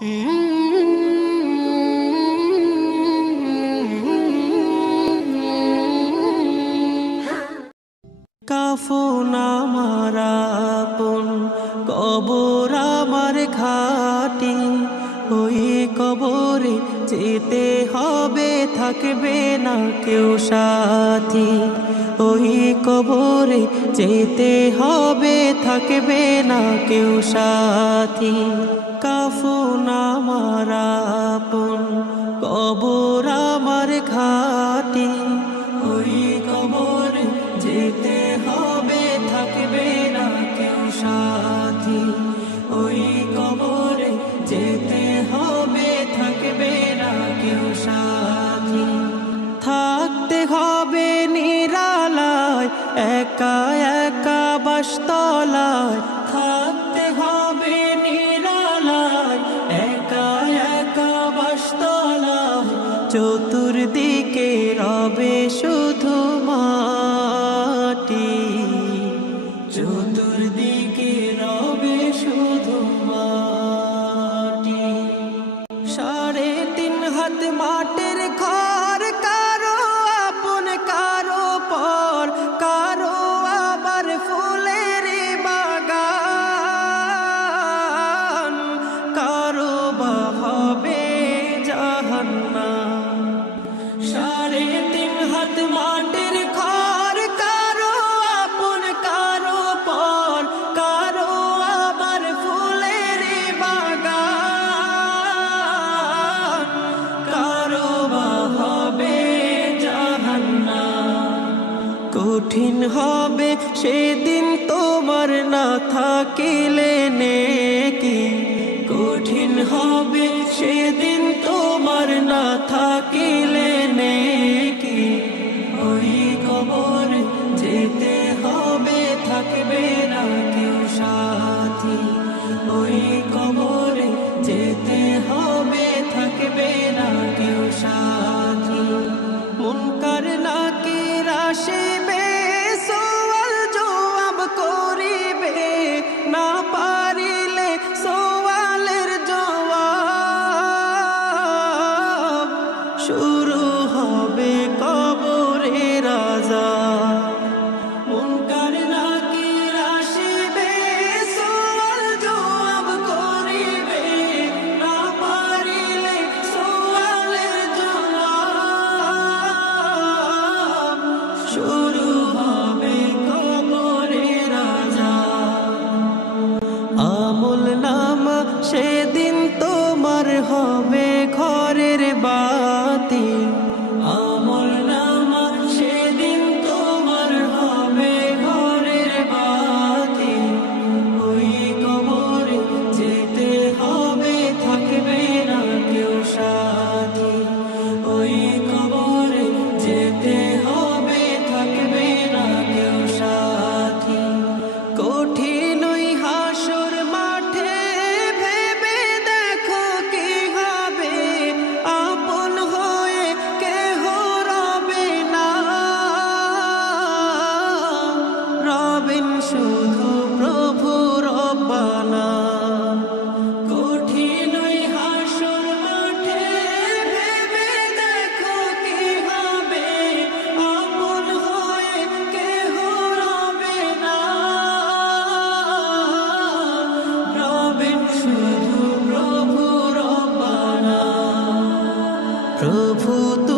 কাফন আমার আপন, কবর আমার ঘাটি। ওই কবরে যেতে হবে, থাকবে না কেউ সাথী। ওই কবরে যেতে হবে, থাকবে না কেউ সাথী। কাফন আমার আপন কবর আমার ঘাটি। চতুর্দিকে রবে শুধু মাটি। চতুর্দিকে রবে শুধু মাটি। সাড়ে তিন হাত মাটির হাত মাটির ঘর, কারও আপন, কারও পর, কারও আবার ফুলের বাগান। কারও হবে জাহান্নাম। কঠিন হবে সেদিন তোমার না থাকিলে নেকি। কঠিন হবে সেদিন তোমার না থাকিলে 舍不得